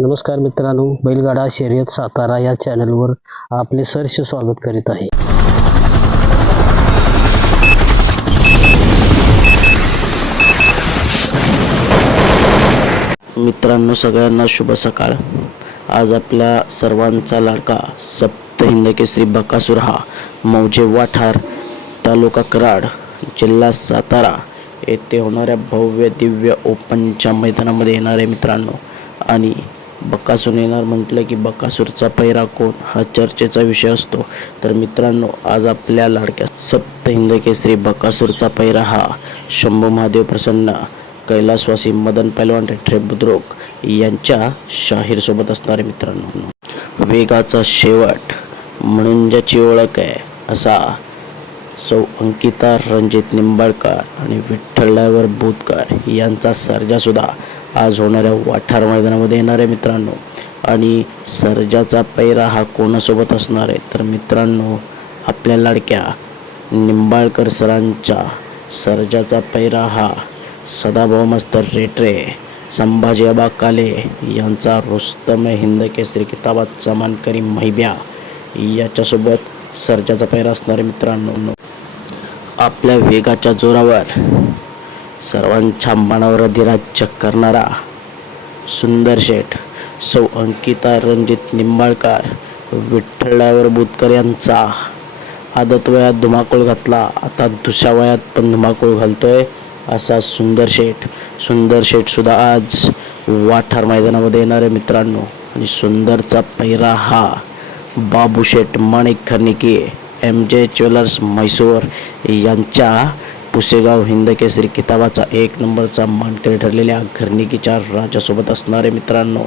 नमस्कार मित्रांनो बैलगाडा शर्यत सातारा या चॅनलवर आपले सर्ष स्वागत करीत आहे. मित्रांनो सगळ्यांना शुभ सकाळ. आज आपल्या सर्वांचा लाडका सप्त हिंद केसरी बकासूर हा मौजे वाठार तालुका कराड जिल्हा सातारा येथे होणाऱ्या भव्य दिव्य ओपनच्या मैदानामध्ये येणार आहे मित्रांनो. आणि बक्कासूर येणार म्हटलं की बक्कासूरचा पैरा कोण? हा चर्चेचा विषय असतो. तर मित्रांनो आज आपल्या लाडक्या सप्त हिंद केसरी बक्कासूरचा पैरा हा शंभू महादेव प्रसन्न कैलासवासी मदन पैलवान रेठरे बुद्रुक यांच्या शाहीरसोबत असणारे मित्रांनो. वेगाचा शेवट म्हणून ज्याची ओळख आहे असा सौ अंकिता रणजित निंबाळकर आणि विठ्ठलरायवर बोतकर यांचा सर्जासुद्धा आज होणाऱ्या वाठार मैदानामध्ये येणार आहे मित्रांनो आणि सर्जाचा पैरा हा कोणासोबत असणार आहे? तर मित्रांनो आपल्या लाडक्या निंबाळकर सरांच्या सर्जाचा पैरा हा सदाभाऊ मास्तर रेटरे संभाजी अबा काले यांचा रुस्तम हिंद केसरी समान करीम महिब्या याच्यासोबत सर्जाचा पैरा असणारे मित्रांनो. आपल्या वेगाच्या जोरावर सर्वांच्या मनावर अधिराज्य करणारा सुंदर शेठ सौ अंकिता रणजित निंबाळकर विठ्ठलरायवर बुतकर यांचा आदत वयात धुमाकूळ घातला. आता दुसऱ्या वयात पण धुमाकूळ घालतोय असा सुंदर शेठ. सुंदर शेठसुद्धा आज वाठार मैदानामध्ये येणार आहे मित्रांनो. आणि सुंदरचा पैरा हा Babu Sheth Manik Kharnike M J jewellers Mysore यांच्या पुसेगाव हिंदकेसरी किताबाचा एक नंबरचा मानकरी ठरलेल्या घरणिकीच्या राजासोबत असणारे मित्रांनो